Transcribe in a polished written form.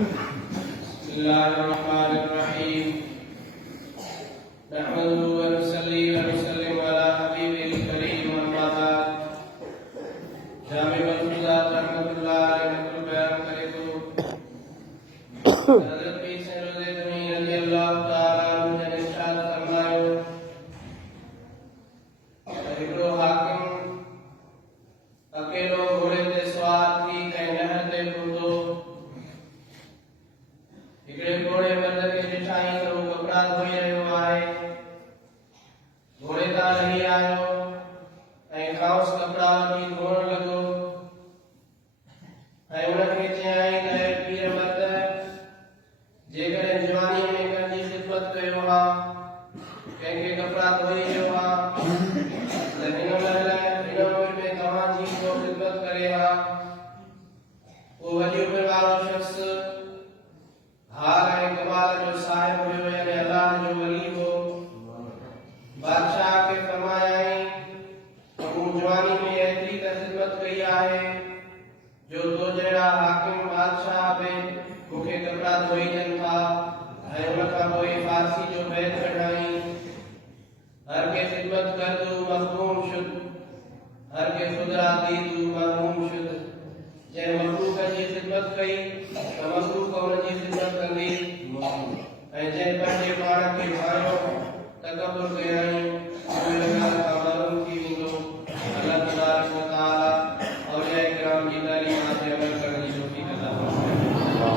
बिस्मिल्लाहिर्रहमानिर्रहीम नहमदुहु व नुसल्ली व नुसल्लिमु अला हबीबिल करीम अम्मा बाद जामिउल फज़ात रहमतुल्लाह अलैहि बयान करे तो हज़रत ईसा रज़ियल्लाहु तआला अन्हु ने इरशाद फरमायो हिकिड़ो हाकिम अकेलो घोड़े ते सवार थी कंहिं नहर ते पहुतो हिकिड़े घोड़े मर्द खे ॾिठाई त हू कपिड़ा धोई रहियो आहे घोड़े तां लही आयो ऐं खाउसि कपिड़ा वठी धोअण लॻो ऐं हुनखे चयाईं त हे पीर मर्द जेकॾहिं जवानीअ में कंहिंजी ख़िदमत कयो हा कंहिंखे कपिड़ा धोई ॾियो हा त हिन महिल हिन उमिरि में तव्हांजी को ख़िदमत करे हा उहो वॾी उमिरि वारो शख़्स हार ऐं कमाल जो साहिब हुयो यानी अल्लाह जो वली हो बादशाह खे फरमायाईं त मूं जवानी में एतिरी त ख़िदमत कई आहे जो तो जहिड़ा हाकिम बादशाह बि मूंखे कपिड़ा धोई ॾियनि था ऐं हुन खां पोइ फारसी जो बैत कढाई हर के ख़िदमत कर तू मखदूम शुद हर के खुदा दी तू महमूम शुद जंहिं मखलूक जी ख़िदमत कई त मखलूक हुनजी ख़िदमत कंदी ऐं जंहिं पंहिंजे पाण खे मारियो तकबुर कयाईं